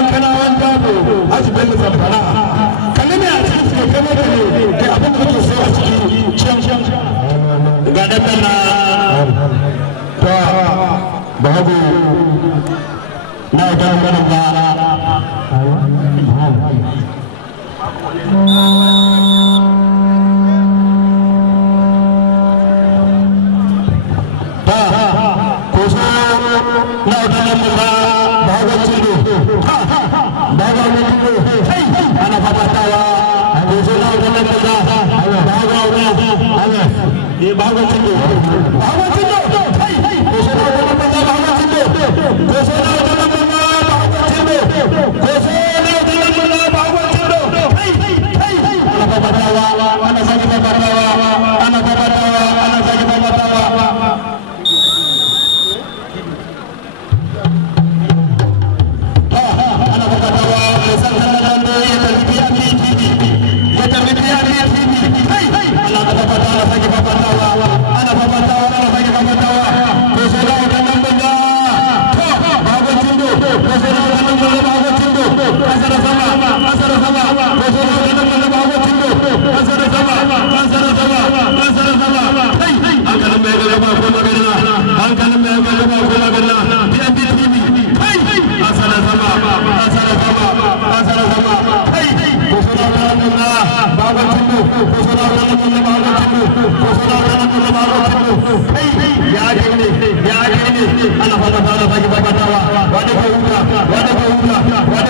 dan kana wanda ko asibin da zamfara kallime a cikin su kamar da ne kai abin da kake so a cikin can ga dan na to babu na ga wannan ba ana fata fara sake babatawa wani ko wuta